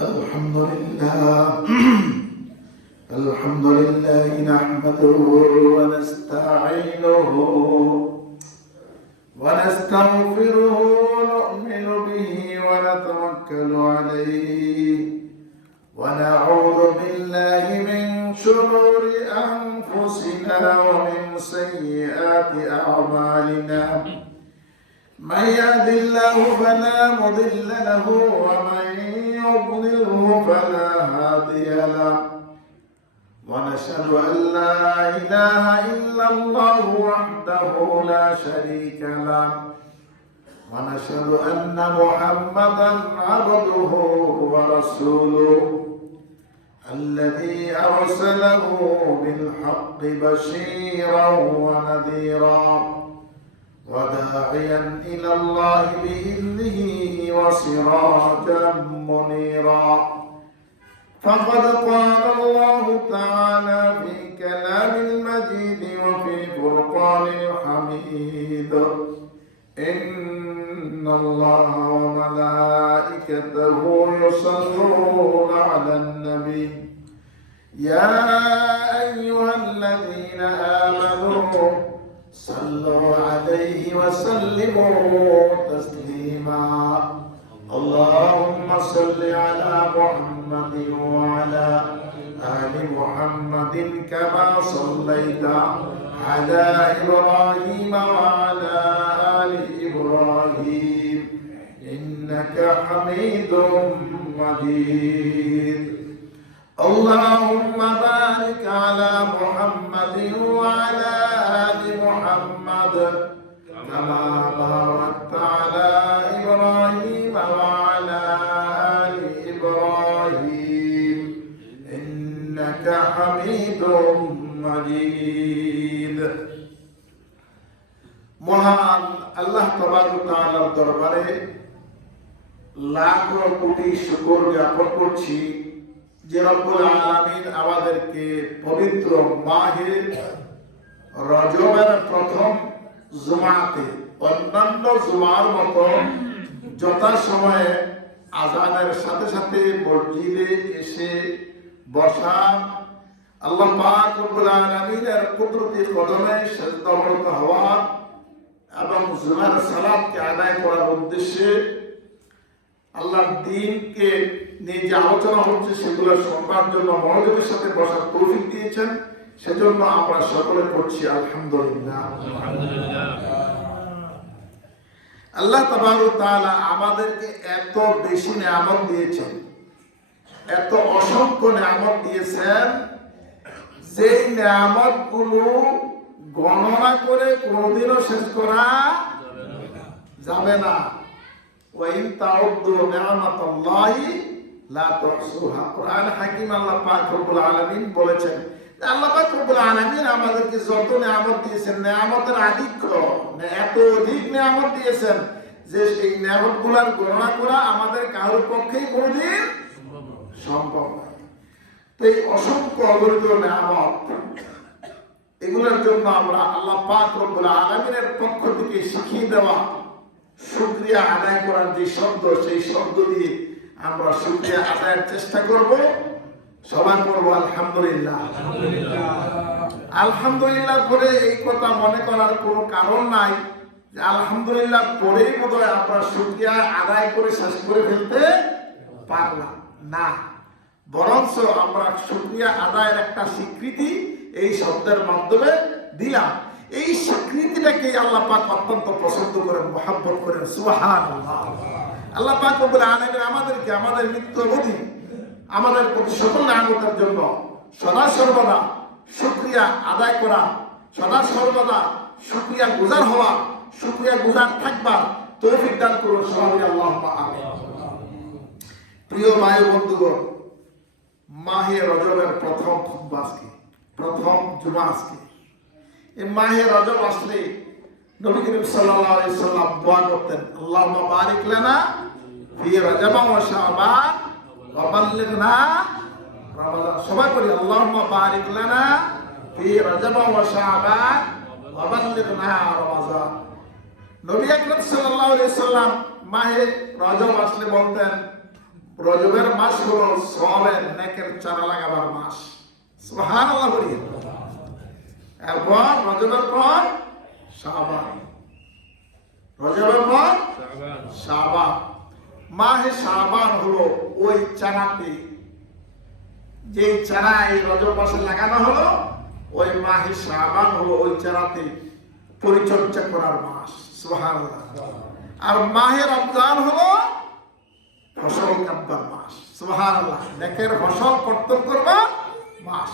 الحمد لله الحمد لله نحمده ونستعينه ونستغفره ونؤمن به ونتوكل عليه ونعوذ بالله من شرور أنفسنا ومن سيئات أعمالنا من يهد الله فلا مضل له ومن يضلله فلا هادي له ونشهد أن لا إله إلا الله وحده لا شريك له ونشهد أن محمدا عبده ورسوله الذي أرسله بالحق بشيرا ونذيرا وداعيا إلى الله بإذنه وسراجا منيرا فقد قال الله تعالى في كلام المجيد وفي فرقان الحميد إن الله وملائكته يصلون على النبي يا أيها الذين آمنوا صلوا عليه وسلموا تسليما اللهم صل على محمد وعلى آل محمد كما صليت على إبراهيم وعلى آل إبراهيم إنك حميد مجيد اللهم بارك على محمد وعلى آل محمد كما باركت على إبراهيم وعلى آل إبراهيم إنك حميد مجيد মহান আল্লাহ তাবারক ওয়া তাআলার দরবারে লাখ কোটি শুকর জ্ঞাপন করছি যে রব্বুল আলামিন আমাদেরকে পবিত্র মাহে রজবের প্রথম জুমাতে অন্যান্য জুমার মতো যথাসময়ে আযানের সাথে সাথে মসজিদে এসে বসা আল্লাহ পাক রব্বুল আলামিনের কুদরতি কদমে সিজদারত হওয়া এবং জুমার সালাতকে আদায় করার উদ্দেশ্যে আল্লাহর দ্বীনকে নিয়ে যে আলোচনা হচ্ছে সেগুলো শুনবার জন্য মনোযোগের সাথে বসার তৌফিক দিয়েছেন সেজন্য আমরা সকলে পড়ছি আলহামদুলিল্লাহ। আল্লাহ তাবারক ওয়া তাআলা আমাদেরকে এত বেশি নিয়ামত দিয়েছেন, এত অসংখ্য নিয়ামত দিয়েছেন, যে নিয়ামতগুলো গণনা করে কোনোদিনও শেষ করা যাবে না। ওয়াইন তাউদ্দু নি'মাতাল্লাহি লা তুহসুহা। কোরআন হাকিম আল্লাহ পাক রব্বুল আলামিন বলেছেন, আল্লাহ পাক রব্বুল আলামিন আমাদেরকে যত নিয়ামত দিয়েছেন, নিয়ামতের আধিক্য, এত অধিক নিয়ামত দিয়েছেন যে এই নিয়ামতগুলোর গণনা করা আমাদের কারোর পক্ষেই কোনোদিন সম্ভব নয়। তো এই অসংখ্য অগণিত নিয়ামত, এগুলোর জন্য আমরা আল্লাহ পাক রব্বুল আলামিনের পক্ষ থেকে শিখিয়ে দেওয়া শুকরিয়া আদায় করার যে শব্দ, সেই শব্দ দিয়ে আমরা শুকরিয়া আদায়ের চেষ্টা করব। সবাই করব আলহামদুলিল্লাহ। আলহামদুলিল্লাহ করে এই কথা মনে করার কোনো কারণ নাই যে আলহামদুলিল্লাহ পরেই বোধহয় আমরা শুকরিয়া আদায় করে শেষ করে ফেলতে পারলাম না, বরঞ্চ আমরা শুকরিয়া আদায়ের একটা স্বীকৃতি এই শব্দের মাধ্যমে দিলাম। এই স্বীকৃতিটাকে আল্লাহ পাক অত্যন্ত পছন্দ করেন, মহব্বত করেন। সুবহানাল্লাহ। আল্লাহ পাক রব্বুল আলামিন আমাদেরকে আমাদের মৃত্যু অবধি আমাদের প্রতি সকল নিয়ামতের জন্য সদা সর্বদা শুকরিয়া আদায় করা, সদা সর্বদা শুকরিয়া গুজার হওয়া, শুকরিয়া গুজার থাকবার তৌফিক দান করুন সবাই, আল্লাহুম্মা আমিন। প্রিয় ভাই বন্ধুগণ, মাহে রজবের প্রথম খুতবা আজকে, প্রথম জুমা আজকে। এই মাহে রজব আসলে নবী করিম সাল্লাল্লাহু আলাইহি সাল্লাম দোয়া করতেন, আল্লাহুম্মা বারিক লানা ফি রজব ওয়া শাবান ওয়া বাল্লিগনা রমাদান। সবাই করি আল্লাহুম্মা বারিক লানা ফি রজব ওয়া শাবান ওয়া বাল্লিগনা রমাদান। নবী আকরাম সাল্লাল্লাহু আলাইহি সাল্লাম মাহে রজব আসলে বলতেন, রজবের মাস হলো সওয়াবের নেকের চারা লাগাবার মাস। সুবহানাল্লাহ বলি। এরপর রজবের পর শাবান, রজবের পর শাবান। মাহে শাবান হলো ওই চারাতে, যে চারা এই রজব মাসে লাগানো হলো, ওই মাহে শাবান হলো ওই চারাতে পরিচর্যা করার মাস। সুবহানাল্লাহ। আর মাহে রমজান হলো ফসল কাটবার মাস। সুবহানাল্লাহ। নেকের ফসল কর্তন করবার মাস।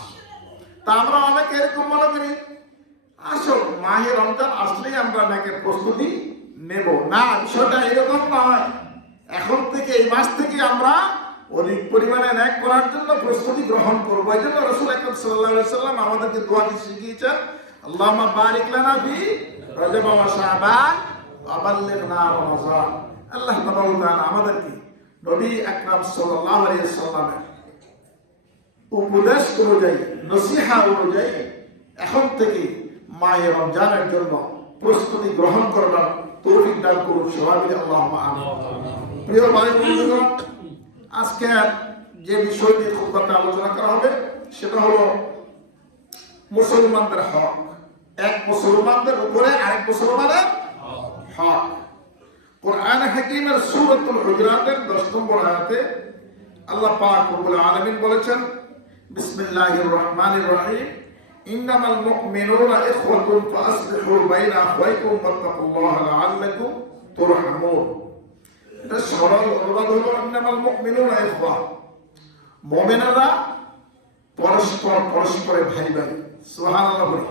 তা আমরা অনেকে এরকম মনে করি আসল মাহে রমজান আসলেই আমরা নেকের প্রস্তুতি নেব না। বিষয়টা এরকম নয়। এখন থেকে এই মাস থেকে আমরা অধিক পরিমাণে নেক করার জন্য প্রস্তুতি গ্রহণ করবো। এই জন্য রাসূল আকরাম সাল্লাল্লাহু আলাইহি ওয়াসাল্লাম আমাদেরকে দোয়াটি শিখিয়েছেন, আল্লাহুম্মা বারিক লানা ফি রজব ওয়া শাবান ওয়া বাল্লিগনা রমাযান। আল্লাহ তাবারক ওয়া তাআলা আমাদেরকে নবী আকরাম সাল্লাল্লাহু আলাইহি ওয়াসাল্লামের উপদেশ অনুযায়ী, নসিহা অনুযায়ী এখন থেকে মাহে রমজানের জন্য প্রস্তুতি গ্রহণ করবার তৌফিক দান করুন সবাই মিলে আল্লাহুম্মা আমিন। প্রিয় ভাই বন্ধুগণ, আজকে যে বিষয় নিয়ে খুতবাতে আলোচনা করা হবে সেটা হলো মুসলমানদের হক। এক মুসলমানদের উপরে আরেক মুসলমানের হক। কোরআন হাকিমের সূরাতুল হুজুরাতের 10 নম্বর আয়াতে আল্লাহ পাক রব্বুল আলামিন বলেছেন, বিসমিল্লাহির রহমানির রহিম, ইন্নামাল মুমিনুনা ইখওয়াতুন ফাসলিহু বাইনা আখওয়াইকুম ওয়াত্তাকুল্লাহা লাআল্লাকুম তুরহামুন। এটা সরল অনুবাদ হলো ইন্নামাল মুমিনুনা ইখওয়া, মুমিনরা পরস্পরে ভাই ভাই। সুবহানাল্লাহ বলি।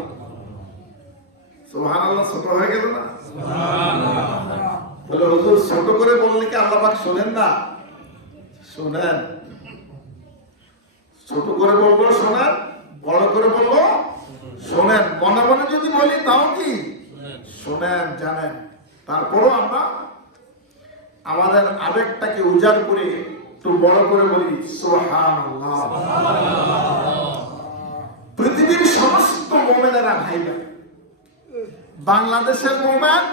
সুবহানাল্লাহ ছোট হয়ে গেল না? সুবহানাল্লাহ। বলে হুজুর ছোট করে বললে কি আল্লাহ পাক শোনেন না? শোনেন। ছোট করে বলবো শোনেন, বড় করে বলবো শোনেন। মনে মনে যদি বলি তাও কি শোনেন, জানেন। তারপরও আমরা আমাদের আবেগটাকে উজাড় করে একটু বড় করে বলি সুবহানাল্লাহ। পৃথিবীর সমস্ত মুমিনেরা ভাই ভাই। বাংলাদেশের মুমিন,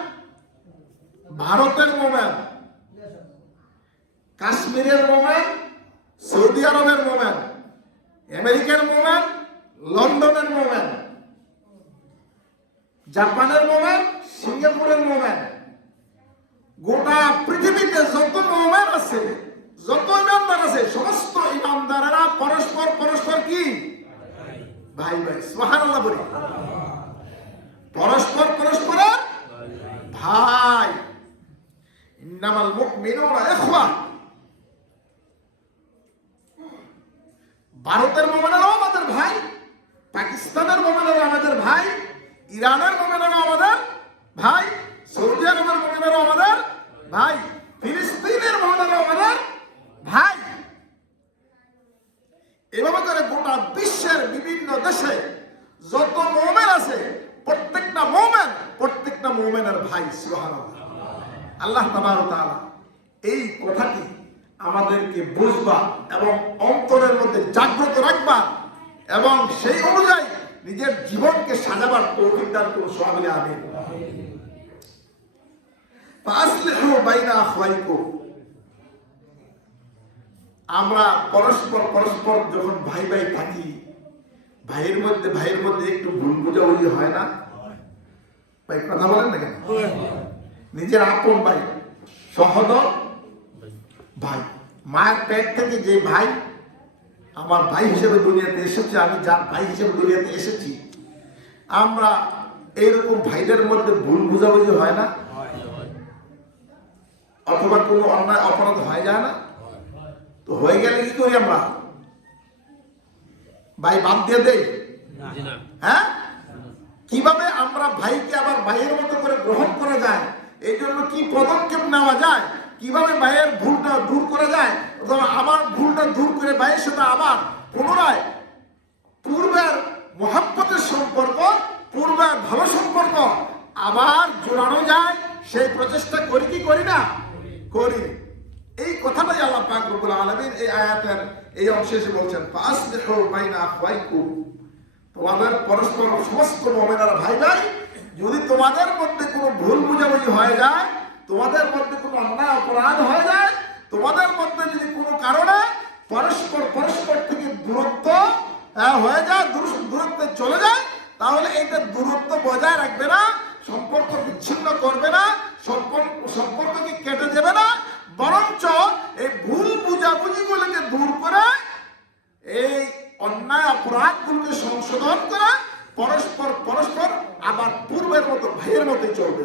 ভারতের মুমিন, কাশ্মীরের মুমিন, সৌদি আরবের মুমিন, আমেরিকার মুমিন, লন্ডনের মুমিন, জাপানের মুমিন, সিঙ্গাপুরের মুমিন, গোটা পৃথিবীতে যত মুমিন আছে, যত ইমানদার আছে, সমস্ত ইমানদারেরা পরস্পর কি ভাই ভাই। সুবহানাল্লাহ বলি। পরস্পরের ভাই। ইন্নামাল মুমিনুনা ইখওয়া। ভারতের মুমিনেরাও আমাদের ভাই, পাকিস্তানের মুমিনেরাও আমাদের ভাই, ইরানের মুমিনেরাও আমাদের ভাই, সৌদি আরবের মুমিনেরাও আমাদের ভাই, ফিলিস্তিনের মুমিনেরাও আমাদের ভাই। এভাবে করে গোটা বিশ্বের বিভিন্ন দেশে যত মুমিন আছে প্রত্যেকটা মুমিনের ভাই। সুবহানাল্লাহ। আল্লাহ তাবারক তাআলা এই কথাটি আমাদেরকে বুঝবা এবং অন্তরের মধ্যে জাগ্রত রাখবা এবং সেই অনুযায়ী নিজের জীবনকে সাজাবার তৌফিক দান করুন সবাই মিলে আমিন। ফাসলিহু বাইনা আখওয়াইকুম। আমরা পরস্পর যখন ভাই ভাই থাকি, ভাইয়ের মধ্যে একটু ভুল বোঝাবুঝি হয় না? ভাই কথা বলেন না কেন? নিজের আপন ভাই, সহোদর ভাই, মায়ের পেট থেকে যে ভাই আমার ভাই হিসেবে দুনিয়াতে এসেছে, আমি যার ভাই হিসেবে দুনিয়াতে এসেছি, আমরা এইরকম ভাইদের মধ্যে ভুল বোঝাবুঝি হয় না? অথবা কোনো অন্যায় অপরাধ হয়ে যায় না? তো হয়ে গেলে কি করি আমরা? ভাই বাদ দিয়ে দেই? হ্যাঁ? কিভাবে আমরা ভাইকে আবার ভাইয়ের মতো করে গ্রহণ করা যায়, এই জন্য কি পদক্ষেপ নেওয়া যায়, কিভাবে ভাইয়ের ভুলটা দূর করা যায়, অথবা আমার ভুলটা দূর করে ভাইয়ের সাথে আবার পুনরায় পূর্বের মহব্বতের সম্পর্ক, পূর্বের ভালো সম্পর্ক আবার জোড়ানো যায়, সেই প্রচেষ্টা করি কি করি না? করি। এই কথাটাই আল্লাহ পাক রব্বুল আলামিন এই আয়াতের এই অংশে এসে বলছেন, ফাসলিহু বাইনা আখওয়াইকুম। তোমাদের পরস্পর সমস্ত মুমিনেরা ভাই ভাই। যদি তোমাদের মধ্যে কোনো ভুল বুঝাবুঝি হয়ে যায়, তোমাদের মধ্যে কোনো অন্যায় অপরাধ হয়ে যায়, তোমাদের মধ্যে যদি কোনো কারণে পরস্পর থেকে দূরত্ব হয়ে যায়, দূরত্বে চলে যায়, তাহলে এইটা দূরত্ব বজায় রাখবে না, সম্পর্ক বিচ্ছিন্ন করবে না, সম্পর্ককে কেটে দেবে না, বরঞ্চ এই ভুল বুঝাবুঝিগুলোকে দূর করে এই অন্যায় অপরাধগুলোকে সংশোধন করে পরস্পর আবার পূর্বের মতো ভাইয়ের মতো চলবে।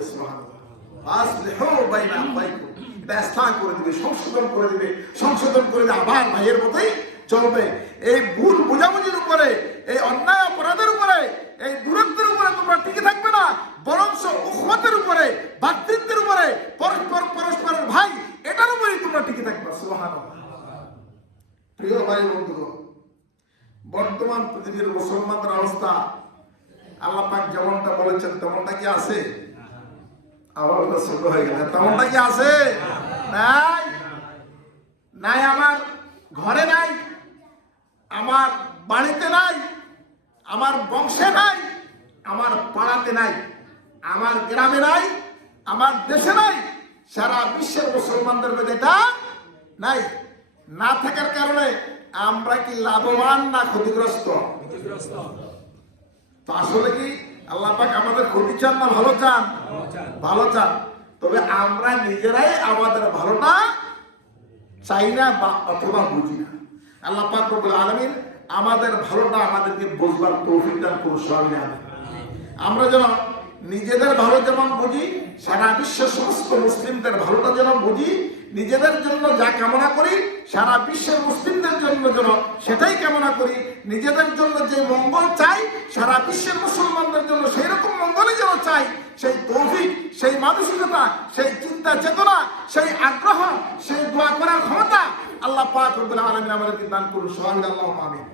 সংশোধন করে দিবে, আবার ভাইয়ের মতোই চলবে। এই ভুল বুঝাবুঝির উপরে, এই অন্যায় অপরাধের উপরে, এই দূরত্বের উপরে তোমরা টিকে থাকবে না, বরঞ্চ উখওয়াতের উপরে, ভ্রাতৃত্বের উপরে, পরস্পরের ভাই, এটার উপরেই তোমরা টিকে থাকবে। সুবহানাল্লাহ। প্রিয় ভাই বন্ধুগণ, বর্তমান পৃথিবীর মুসলমানদের অবস্থা আল্লাহ পাক যেমনটা বলেছেন তেমনটা কি আছে? আবার ছোট হয়ে গেল, তেমনটা কি আছে? নাই, নাই। আমার ঘরে নাই, আমার বাড়িতে নাই, আমার বংশে নাই, আমার পাড়াতে নাই, আমার গ্রামে নাই, আমার দেশে নাই, সারা বিশ্বের মুসলমানদের মধ্যে এটা নাই। না থাকার কারণে আমরা কি লাভবান না ক্ষতিগ্রস্ত? তো আসলে কি আল্লাহ পাক আমাদের ক্ষতি চান না ভালো চান? ভালো চান। তবে আমরা নিজেরাই আমাদের ভালোটা চাই না বা অথবা বুঝি না। আল্লাহ পাক রব্বুল আলামিন আমাদের ভালোটা আমাদেরকে বুঝবার তৌফিক দান করুন। আমরা যেন নিজেদের ভালো যেমন বুঝি, সারা বিশ্বের সমস্ত মুসলিমদের ভালোটা যেন বুঝি, নিজেদের জন্য যা কামনা করি সারা বিশ্বের মুসলিমদের জন্য যেন সেটাই কামনা করি, নিজেদের জন্য যে মঙ্গল চাই সারা বিশ্বের মুসলমানদের জন্য সেই রকম মঙ্গলই যেন চাই, সেই তৌফিক, সেই মানসিকতা, সেই চিন্তা চেতনা, সেই আগ্রহ, সেই দোয়া করার ক্ষমতা আল্লাহ পাক রব্বুল আলামিন আমাদেরকে দান করুন। সুবহানাল্লাহ, আমিন।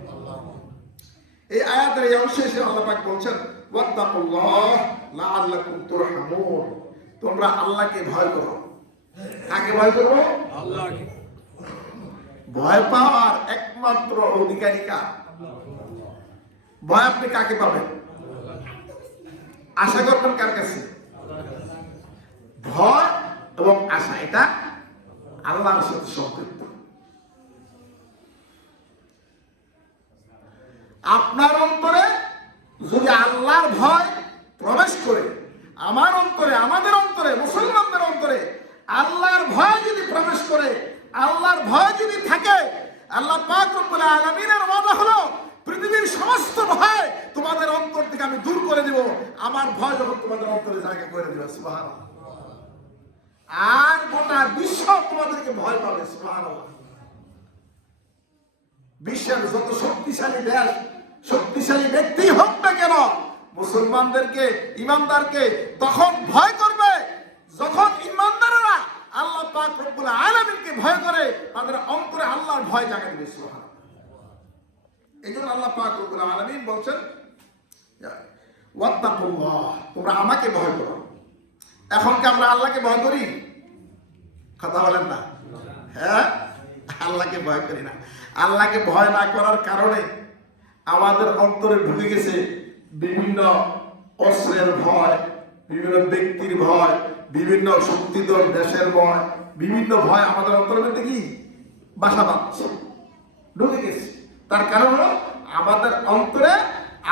এই আয়াতের এই অংশে এসে আল্লাহ পাক বলছেন, ওয়াত্তাকুল্লাহ লাআল্লাকুম তুরহামুন। তোমরা আল্লাহকে ভয় করো। কাকে ভয় করবো? আল্লাহকে। ভয় পাওয়ার একমাত্র অধিকারী কার? ভয় আপনি কাকে পাবেন? আশা করবেন কার কাছে? ভয় এবং আশা এটা আল্লাহর সাথে সম্পৃক্ত। আপনার অন্তরে যদি আল্লাহর ভয় প্রবেশ করে, আমার অন্তরে, আমাদের অন্তরে, মুসলমানদের অন্তরে আল্লাহর ভয় যদি প্রবেশ করে, আল্লাহর ভয় যদি থাকে, আল্লাহ পাক রব্বুল আলামিনের ওয়াদা হলো পৃথিবীর সমস্ত ভয় তোমাদের অন্তর থেকে আমি দূর করে দেব। আমার ভয় যখন তোমাদের অন্তরে জায়গা করে দেবে, সুবহানাল্লাহ, আর গোটা বিশ্ব তোমাদেরকে ভয় পাবে। সুবহানাল্লাহ। বিশ্বের যত শক্তিশালী দেশ, শক্তিশালী ব্যক্তি হোক না কেন, মুসলমানদেরকে, ইমানদারকে তখন ভয় করবে যখন ইমানদাররা আল্লাহ পাক রব্বুল আলামিনকে ভয় করে, তাদের অন্তরে আল্লাহর ভয় জাগে দিবে। সুবহানাল্লাহ। এইজন্য আল্লাহ পাক রব্বুল আলামিন বলছেন, ওয়াত্তাকুল্লাহ, তোমরা আমাকে ভয় করো। এখন কি আমরা আল্লাহকে ভয় করি? কথা বলেন না? হ্যাঁ, আল্লাহকে ভয় করি না। আল্লাহকে ভয় না করার কারণে আমাদের অন্তরে ঢুকে গেছে বিভিন্ন অস্ত্রের ভয়, বিভিন্ন ব্যক্তির ভয়, বিভিন্ন শক্তিধর দেশের ভয়, বিভিন্ন ভয় আমাদের অন্তরের মধ্যে কি বাসা বাঁধছে, ঢুকে গেছে। তার কারণ হলো আমাদের অন্তরে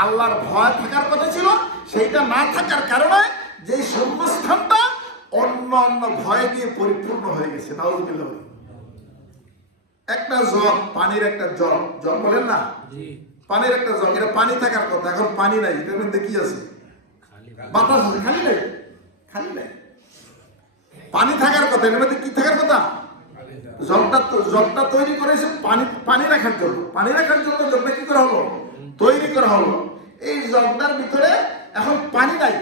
আল্লাহর ভয় থাকার কথা ছিল, সেইটা না থাকার কারণে যে শূন্যস্থানটা অন্য অন্য ভয় দিয়ে পরিপূর্ণ হয়ে গেছে। নাউযুবিল্লাহ। একটা জগ, পানির একটা জগ, জগ বলেন না, পানির একটা জগ, এটা পানি থাকার কথা, এখন পানি নাই, এটার মধ্যে কি আছে? বাতাস আছে, খালি নাই, খালি নাই। পানি থাকার কথা, এর মধ্যে কি থাকার কথা? জগটা তৈরি করেছে পানি রাখার জন্য। পানি রাখার জন্য জগটা কি করা হলো? তৈরি করা হলো। এই জগটার ভিতরে এখন পানি নাই।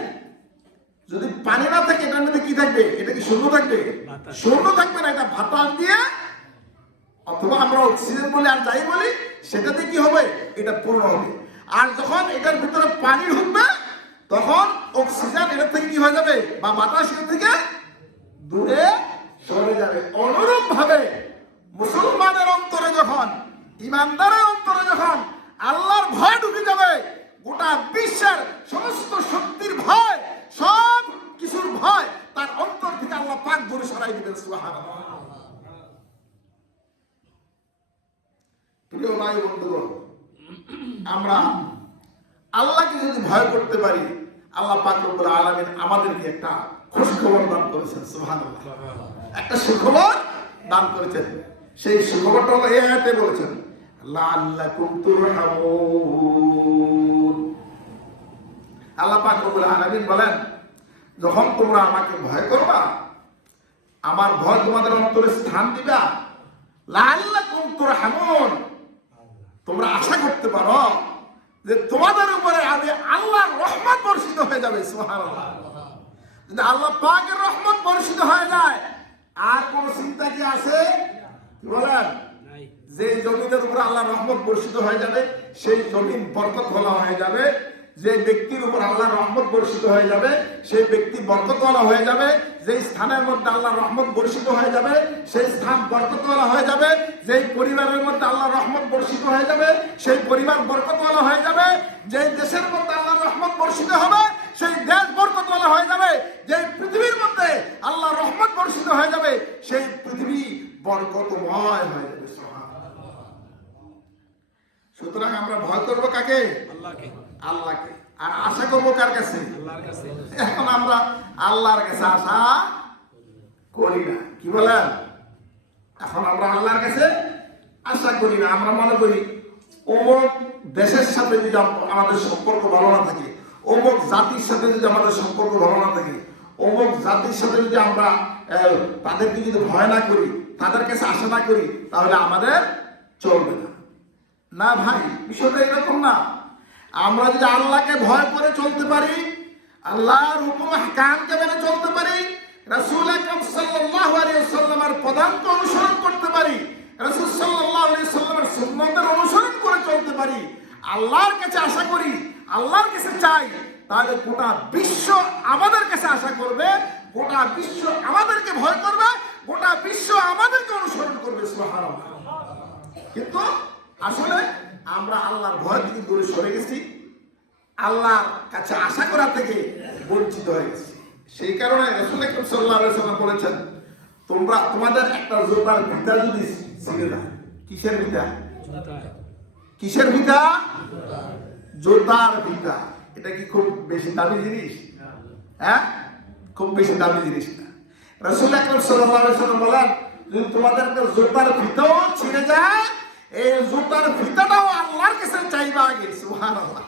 যদি পানি না থাকে এটার মধ্যে কি থাকবে? এটা কি শূন্য থাকবে? শূন্য থাকবে না, এটা বাতাস দিয়ে অথবা আমরা অক্সিজেন বলি আর যাই বলি সেটাতে কি হবে? এটা পূর্ণ হবে। আর যখন এটার ভিতরে পানি ঢুকবে তখন অক্সিজেন এটা থেকে কি হয়ে যাবে, বা বাতাস এটা থেকে দূরে সরে যাবে। অনুরূপ ভাবে মুসলমানের অন্তরে যখন, ইমানদারের অন্তরে যখন আল্লাহর ভয় ঢুকে যাবে, গোটা বিশ্বের সমস্ত শক্তির ভয়, সব কিছুর ভয় তার অন্তর থেকে আল্লাহ পাক দূরে সরাই দিবেন। সুবহানাল্লাহ। প্রিয় ভাই বন্ধুগণ, আমরা আল্লাহকে যদি ভয় করতে পারি, আল্লাহ পাক রব্বুল আলামিন আমাদেরকে একটা খুশখবর দান করেছেন। সুবহানাল্লাহ, একটা সুখবর দান করেছেন। সেই সুখবরটা হলো এই আয়াতে বলেছেন, লাআল্লাকুম তুরহামুন। আল্লাহ পাক রব্বুল আলামিন বলেন, যখন তোমরা আমাকে ভয় করবা, আমার ভয় তোমাদের অন্তরে স্থান দিবা, লাআল্লাকুম তুরহামুন, তোমরা আশা করতে পারো যে তোমাদের উপরে আমি আল্লাহর রহমত বর্ষিত হয়ে যাবে। সুবহানাল্লাহ, যদি আল্লাহ পাকের রহমত বর্ষিত হয়ে যায়, আর কোন চিন্তা কি আছে? কি বলেন? যে জমিনের উপর আল্লাহর রহমত বর্ষিত হয়ে যাবে, সেই জমিন বরকতওয়ালা হয়ে যাবে। যে ব্যক্তির উপর আল্লাহর রহমত বর্ষিত হয়ে যাবে, সেই ব্যক্তি বরকতওয়ালা হয়ে যাবে। যে স্থানের মধ্যে আল্লাহর রহমত বর্ষিত হয়ে যাবে, সেই স্থান বরকতওয়ালা হয়ে যাবে। যেই পরিবারের মধ্যে আল্লাহর রহমত বর্ষিত হয়ে যাবে, সেই পরিবার বরকতওয়ালা হয়ে যাবে। যেই দেশের মধ্যে আল্লাহর রহমত বর্ষিত হবে, সেই দেশ বরকতওয়ালা হয়ে যাবে। যেই পৃথিবীর মধ্যে আল্লাহর রহমত বর্ষিত হয়ে যাবে, সেই পৃথিবী বরকতময় হয়ে যাবে। সুতরাং আমরা ভয় করবো কাকে? আল্লাহকে। আল্লাহকে। আর আশা করবো কার কাছে? আল্লাহর কাছে। এখন আমরা আল্লাহর কাছে আশা করি না। কি বলেন? এখন আমরা আল্লাহর কাছে আশা করি না। আমরা মনে করি অমুক দেশের সাথে যদি আমাদের সম্পর্ক ভালো না থাকে, অমুক জাতির সাথে যদি আমাদের সম্পর্ক ভালো না থাকে, অমুক জাতির সাথে যদি আমরা তাদেরকে যদি ভয় না করি, তাদের কাছে আশা না করি, তাহলে আমাদের চলবে না। না ভাই, বিষয়টা এরকম না। আমরা যদি আল্লাহকে ভয় করে চলতে পারি, আল্লাহর হুকুম আহকামকে মেনে চলতে পারি, রাসূল আকরাম সাল্লাল্লাহু আলাইহি ওয়াসাল্লামের পদাঙ্ক অনুসরণ করতে পারি, রাসূল সাল্লাল্লাহু আলাইহি ওয়াসাল্লামের সুন্নাতের অনুসরণ করে চলতে পারি, আল্লাহর কাছে আশা করি, আল্লাহর কাছে চাই, তাহলে গোটা বিশ্ব আমাদের কাছে আশা করবে, গোটা বিশ্ব আমাদেরকে ভয় করবে, গোটা বিশ্ব আমাদেরকে অনুসরণ করবে। সুবহানাল্লাহ। কিন্তু আসলে আমরা আল্লাহর ভয় থেকে দূরে সরে গেছি, আল্লাহর কাছে আশা করা থেকে বঞ্চিত হয়ে গেছি। সেই কারণে রাসূল আকরাম সাল্লাল্লাহু আলাইহি ওয়াসাল্লাম বলেছেন, তোমরা তোমাদের একটা জোতার ভিতা যদি ছিঁড়ে যায়। কিসের ভিতা? কিসের ভিতা? জোতার ভিতা। এটা কি খুব বেশি দামি জিনিস? হ্যাঁ, খুব বেশি দামি জিনিস না। রাসূল আকরাম সাল্লাল্লাহু আলাইহি ওয়াসাল্লাম বলেন, যদি তোমাদের একটা জোতার ভিতাও ছিঁড়ে যায়, এই জুতার ফিতাটাও আল্লাহর কাছে চাইবা আগে। সুবহানাল্লাহ।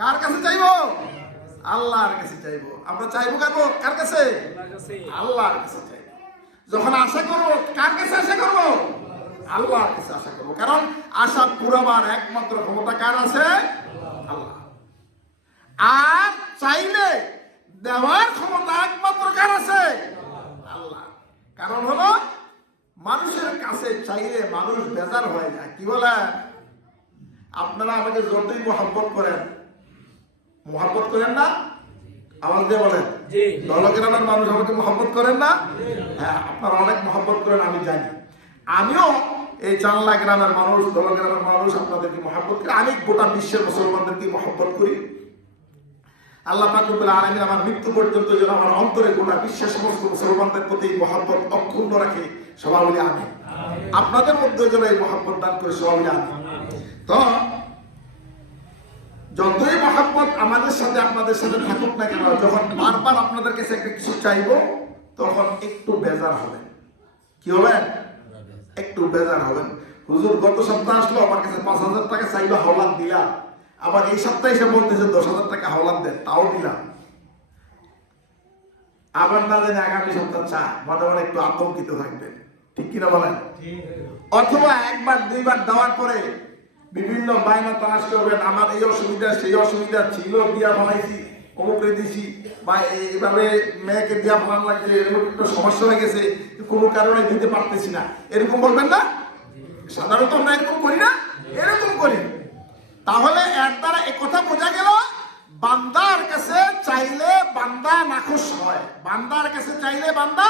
কার কাছে চাইবো? আল্লাহর কাছে চাইবো। আমরা চাইবো কার কাছে? আল্লাহর কাছে চাইবো। যখন আশা করবো, কার কাছে আশা করবো? আল্লাহর কাছে আশা করবো। কারণ আশা পুরাবার একমাত্র ক্ষমতা কার আছে? আল্লাহ। আর চাইলে দেওয়ার ক্ষমতা একমাত্র কার আছে? আল্লাহ। কারণ হলো মানুষের কাছে চাইলে মানুষ বেজার হয়ে যায়। কি বলে? আপনারা আমাকে যতই মহব্বত করেন, মহব্বত করেন না? আওয়াজ দিয়ে বলেন। দলগ্রামের মানুষ আমাকে মহব্বত করেন না? হ্যাঁ, আপনারা অনেক মহব্বত করেন, আমি জানি। আমিও এই চাল্লা গ্রামের মানুষ, দলগ্রামের মানুষ আপনাদেরকে মহব্বত করি। আমি গোটা বিশ্বের মুসলমানদেরকে মহব্বত করি। আল্লাহ পাক রব্বুল আলামিন আমার মৃত্যু পর্যন্ত যেন আমার অন্তরে গোটা বিশ্বের সমস্ত মুসলমানদের প্রতি মহব্বত অক্ষুণ্ণ রাখে। সবাই বলি আমিন। আপনাদের মধ্যে যেন এই মহব্বত দান করে। সবাই বলি আমিন। তো যতই মহব্বত আমাদের সাথে আপনাদের সাথে থাকুক না কেন, যখন বারবার আপনাদের কাছে একটা কিছু চাইবো, তখন একটু বেজার হবেন। কি হবেন? একটু বেজার হবেন। হুজুর গত সপ্তাহ আসলো, আমার কাছে ৫,০০০ টাকা চাইলো, হাওলাত দিলাম। আবার এই সপ্তাহে এসে বলতেছে ১০,০০০ টাকা হাওলাত দেন, তাও দিলাম। আবার না জানি আগামী সপ্তাহ চা, মনে মনে একটু আতঙ্কিত থাকবেন। ঠিক কিনা বলেন? অথবা একবার দুইবার দেওয়ার পরে বিভিন্ন বায়না তালাশ করবেন, আমার এই অসুবিধা সেই অসুবিধা ছিল, দিয়া বানাইছি, অমুকে দিছি, বা এইভাবে মেয়েকে দিয়া বানান লাগছে, এরকম একটা সমস্যা হয়ে গেছে, কোনো কারণে দিতে পারতেছি না, এরকম বলবেন না? সাধারণত আমরা এরকম করি না? এরকম করি। তাহলে এর দ্বারা একথা বোঝা গেল, বান্দার কাছে চাইলে বান্দা নাখুশ হয়। বান্দার কাছে চাইলে বান্দা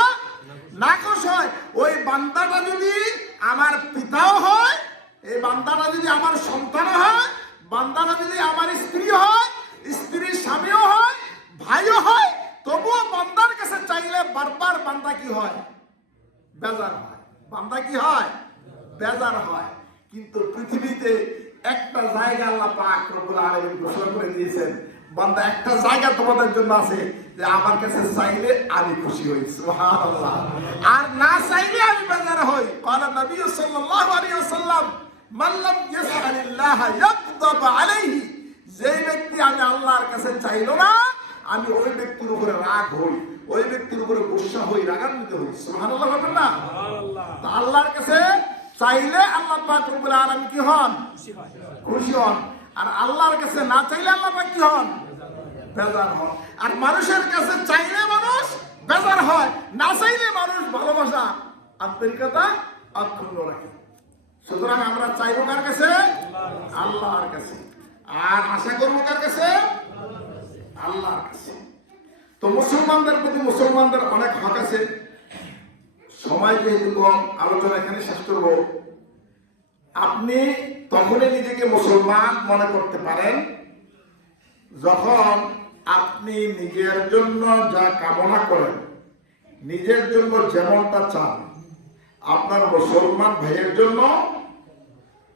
নাখুশ হয়। ওই বান্দাটা যদি আমার পিতাও হয়, এই বান্দাটা যদি আমার সন্তান হয়, বান্দাটা যদি আমার স্ত্রী হয়, স্ত্রীর স্বামীও হয়, ভাইও হয়, তবুও বান্দার কাছে চাইলে বারবার বান্দা কি হয়? বেজার হয়। বান্দা কি হয়? বেজার হয়। কিন্তু পৃথিবীতে একটা জায়গা আল্লাহ পাক রব্বুল আলামিন ঘোষণা করে দিয়েছেন, বান্দা একটা জায়গা তোমাদের জন্য আছে যে আমার কাছে চাইলে আমি খুশি হই, সুবহানাল্লাহ, আর না চাইলে আমি বেজার হই। قال النبي صلى الله عليه وسلم من لم يسأل الله يغضب عليه, যে ব্যক্তি আমি আল্লাহর কাছে চাইলো না, আমি ওই ব্যক্তির উপরে রাগ হই, ওই ব্যক্তির উপরে গুসা হই, রাগান্বিত হই, সুবহানাল্লাহ বলেন না? তা আল্লাহর কাছে চাইলে আল্লাহ পাক রব্বুল আলামিন কি হন? খুশি হন। আর আল্লাহর কাছে না চাইলে আল্লাহ পাক কি হন? বেজার হন। আর মানুষের কাছে চাইলে মানুষ বেজার হয়, না চাইলে মানুষ ভালোবাসা আন্তরিকতা অক্ষুণ্ণ রাখে। সুতরাং আমরা চাইবো কার কাছে? আল্লাহর কাছে। আর আশা করবো কার কাছে? আল্লাহর কাছে। তো মুসলমানদের প্রতি মুসলমানদের অনেক হক আছে। সময় যেহেতু কম, আলোচনা এখানে শেষ করব। আপনি তখনই নিজেকে মুসলমান মনে করতে পারেন যখন আপনি নিজের জন্য যা কামনা করেন, নিজের জন্য যেমনটা চান, আপনার মুসলমান ভাইয়ের জন্য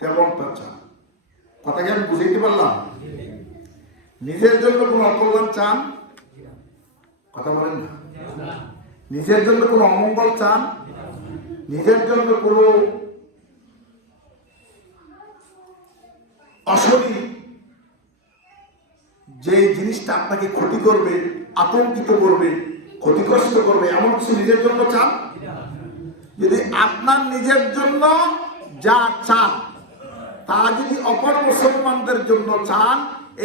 তেমনটা চান। কথা কি আমি বুঝাইতে পারলাম? নিজের জন্য কোন অকল্যাণ চান? কথা বলেন না। নিজের জন্য কোন অমঙ্গল চান? নিজের জন্য কোন অশনি, যে জিনিসটা আপনাকে ক্ষতি করবে, আতঙ্কিত করবে, ক্ষতিগ্রস্ত করবে, এমন কিছু নিজের জন্য চান? যদি আপনার নিজের জন্য যা চান তা যদি অপর মুসলমানদের জন্য চান,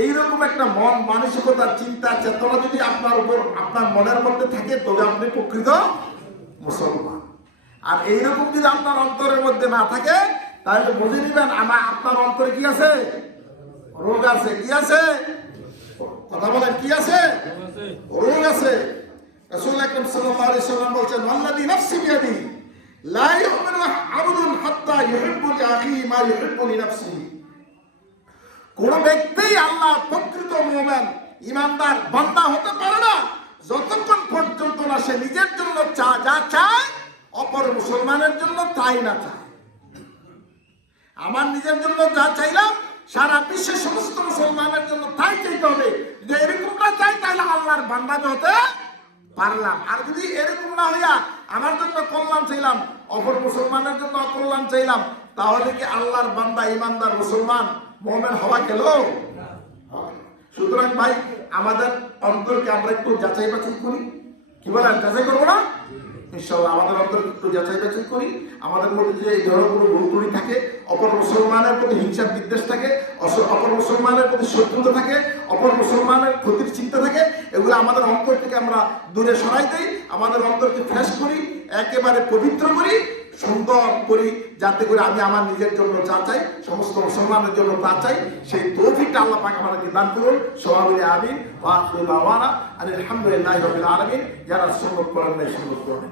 এইরকম একটা মন মানসিকতা, চিন্তা, চেতনা যদি আপনার উপর, আপনার মনের মধ্যে থাকে, তবে আপনি প্রকৃত মুসলমান। আর এইরকম যদি আপনার অন্তরের মধ্যে না থাকে, তাহলে বুঝে নিবেন আপনার অন্তরে কি আছে? রোগ আছে। কি আছে? কথা বলেন, কি আছে? রোগ আছে। রাসূল আকরাম সাল্লাল্লাহু আলাইহি ওয়াসাল্লাম বলেছেন, আল্লাযী নাফসি বিয়াদিহি লা ইউমিনু আবদুন হাত্তা ইউহিব্বু লিআখিহি মা ইউহিব্বু লিনাফসিহি। কোন ব্যক্তি আল্লাহ প্রকৃত মুমিন ঈমানদার বান্দা হতে পারে না যতক্ষণ পর্যন্ত না সে নিজের জন্য যা চায় অপর মুসলমানের জন্য তাই না চায়। আমার নিজের জন্য যা চাইলাম সারা বিশ্বের সমস্ত মুসলমানের জন্য তাই চাইতে হবে। যদি এরকমটা চাই তাহলে আল্লাহর বান্দা হতে পারলাম। আর যদি এরকম না হইয়া আমার জন্য কল্যাণ চাইলাম, অপর মুসলমানের জন্য অকল্যাণ চাইলাম, তাহলে কি আল্লাহর বান্দা ঈমানদার মুসলমান মুমিন হওয়া গেল? সুতরাং ভাই, আমাদের অন্তরকে আমরা একটু যাচাই বাছাই করি। কি বলেন, যাচাই করবো না? ইনশাআল্লাহ আমাদের অন্তর একটু যাচাই বাছাই করি। আমাদের মধ্যে যে এই ধরনের কোনো ভুল ত্রুটি থাকে, অপর মুসলমানের প্রতি হিংসা বিদ্বেষ থাকে, অপর মুসলমানের প্রতি শত্রুতা থাকে, অপর মুসলমানের ক্ষতির চিন্তা থাকে, এগুলো আমাদের অন্তর থেকে আমরা দূরে সরাই দেই। আমাদের অন্তরকে ফ্রেশ করি, একেবারে পবিত্র করি, সুন্দর করি, যাতে করে আমি আমার নিজের জন্য যা চাই, সমস্ত মুসলমানের জন্য তা চাই। সেই তৌফিকটা আল্লাহ পাক আমাদেরকে দান করুন। সবাই মিলে আমিন। ওয়া আখিরু দাওয়ানা আলহামদুলিল্লাহি রাব্বিল আলামিন। যারা সুন্নাত করেন নাই সুন্নাত করেন।